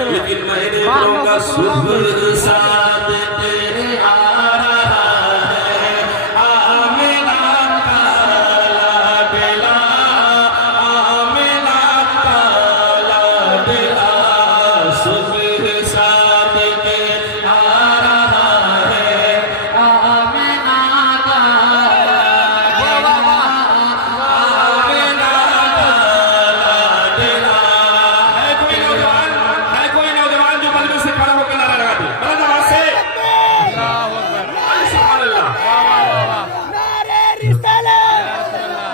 लेकिन मैं बोलूंगा सुबह साद तेरे आ रहा है, आमिना का लाडला, आमिना का लाडला, सुबह साद के आ रहा है, आमिना का लाडला, आमिना का लाडला। है कोई नौजवान जो बल्ले से खड़ा होकर नारा लगा दे, बड़ा आवाज से सुभान अल्लाह। नारे रिसालत,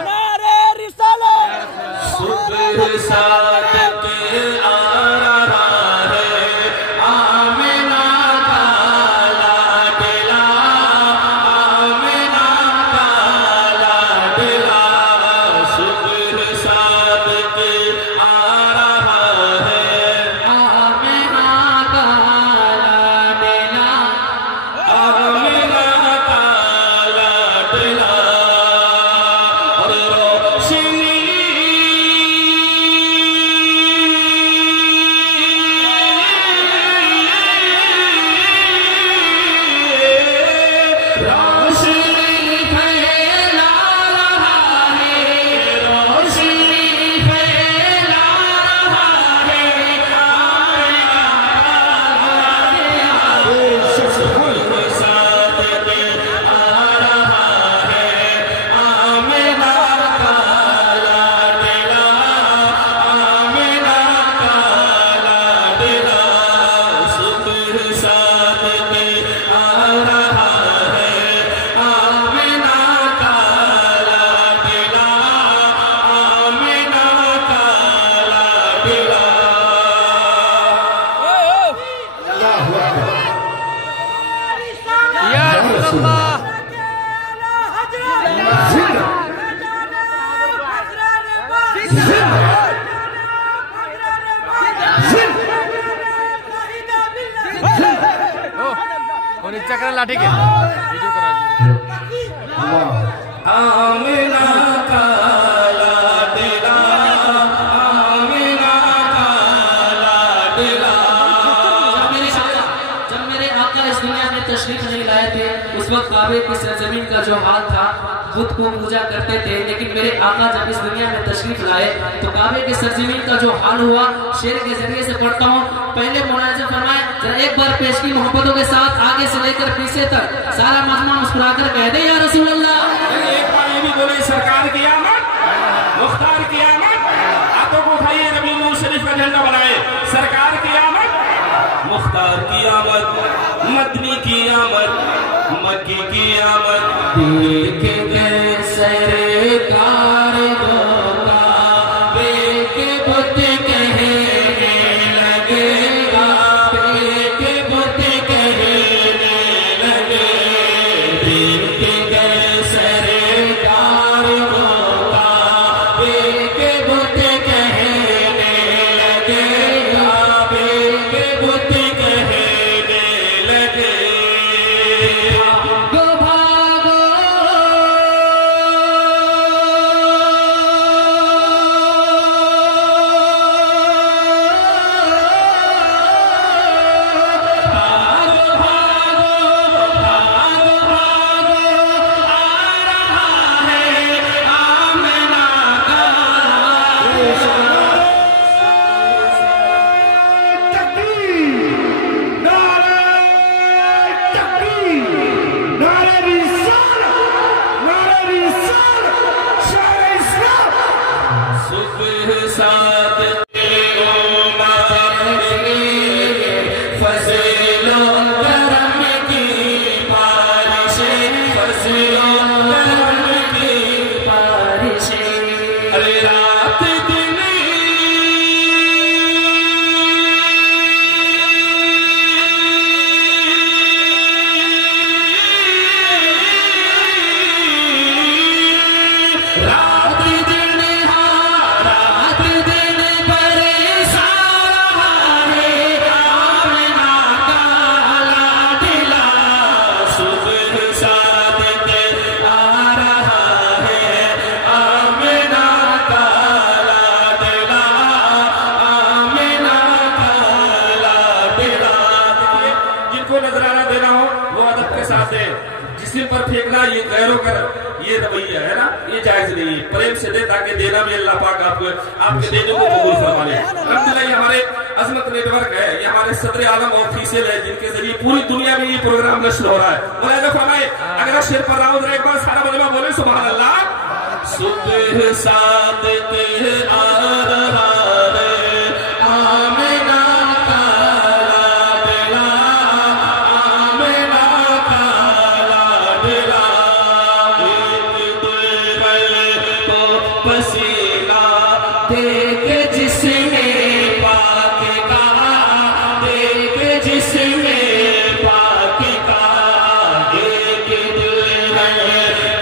नारे रिसालत। सुबह साद के आ रहा है, आमिना का लाडला, आमिना का लाडला, सुबह साद के आ रहा है, आमिना का लाडला, आमिना का लाडला। और रोशनी रोशनी फैला रहा है, रोशनी फैला रहा है, सुबह साद के आ रहा है, आमिना का लाडला, आमिना का लाडला, सुबह साद के आ रहा है, आमिना का लाडला, आमिना का लाडला। या रसूलल्लाह। वो नीचे करा लाठी के वीडियो करा आमिना का लाडला, आमिना का लाडला। जब मेरे आका इस दुनिया में तशरीफ नहीं लाए थे, उस वक्त काबे की सरजमीन का जो हाल था, बुत को पूजा करते थे। लेकिन मेरे आका जब इस दुनिया में तशरीफ लाए तो काबे की सरजमीन का जो हाल हुआ, शेर के जरिए से पढ़ता हूँ। पहले मुनाज़िम फरमाए, जरा एक बार पेश की मोहब्बतों के साथ आगे से लेकर पीछे तक सारा मजमा मुस्कुराकर कह दे या रसूल अल्लाह। एक बार ये भी बोले, सरकार की आमद, मुख्तार की आमद, हाथों को उठाइए, नबी नूर शरीफ का झंडा बनाए। सरकार की आमद, मुख्तार की आमद, मदनी की आमद, मक्की की आमद। देख के सरकार दो काबे के बुत कहने लगेगा, के बुत कहने लगे। देख के सरकार दो काबे के बुत कहने लगेगा, के बुत कहने लगे। भागो भागो चाहते हैं, जिस्म पर फेंकना ये गैरों का ये रवैया है ना, ये जायज नहीं है। प्रेम से दे ताकि देना भी अल्लाह पाक आपके देने को कबूल फरमा ले। अल्हम्दुलिल्लाह ये हमारे अजमत नेटवर्क है, ये हमारे सदर आलम ऑफिशियल है, जिनके जरिए पूरी दुनिया में ये प्रोग्राम नश्र हो रहा है। मुलाहिजा फरमाए, अगर शेर पर राउंड एक बार सारा मजमा बोले सुभान अल्लाह। सुबह सादिक आ रहा है, आमिना का लाडला, आमिना का लाडला, एक दुल्हन को पसीना देके जिसने पाक का, देके जिसने पाक का, एक दुल्हन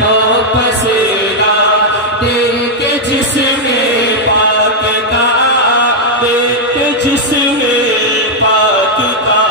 को पसीना देके जिसने पाक का, देके जिसने पाक का।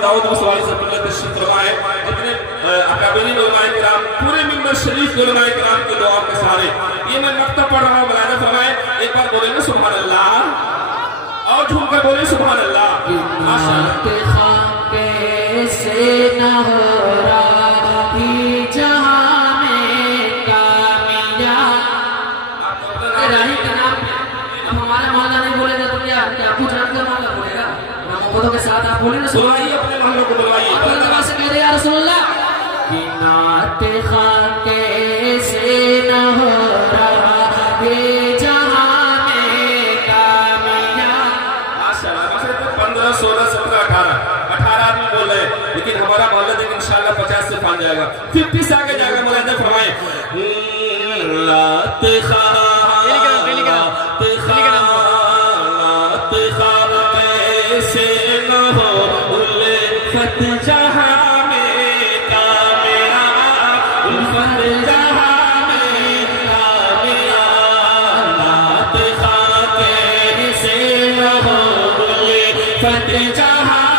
दाऊद मुसवाली से तशरीफ फरमाए, जितने अकाबिरीन उलमाए किराम, पूरे मिंबर शरीफ के उलमाए किराम की दुआ के सहारे ये मैं मक्तब पढ़ रहा हूँ। मुलाहिजा फरमाए, एक बार बोले ना सुभान अल्लाह, और झूम कर बोले सुभान अल्लाह। कैसे न हो रही जहां में कामयाब, राही का नाम अब हमारा मोहल्ला नहीं बोलेगा तो क्या आपको जानते मोहल्ला बोलेगा, मोहब्बतों के साथ आप बोले ना सुनाइए, अपने मोहल्ले को बुलवाइए, अपने जगह से कह दे या रसूलुल्लाह। नात खां कैसे न हो रहा ये जहां में कामयाब। माशाल्लाह, माशाल्लाह 15, 16, 17, 18 आदमी बोल रहे हैं, लेकिन हमारा मोहल्ला देख इंशाल्लाह 50 से पान जाएगा, 50 से आगे जाएगा। मुलाहिजा फरमाए, रात खां कैसे न हो उल्फत जहां में कामयाब, उल्फत जहां में कामयाब, रात खां कैसे न हो उल्फत जहां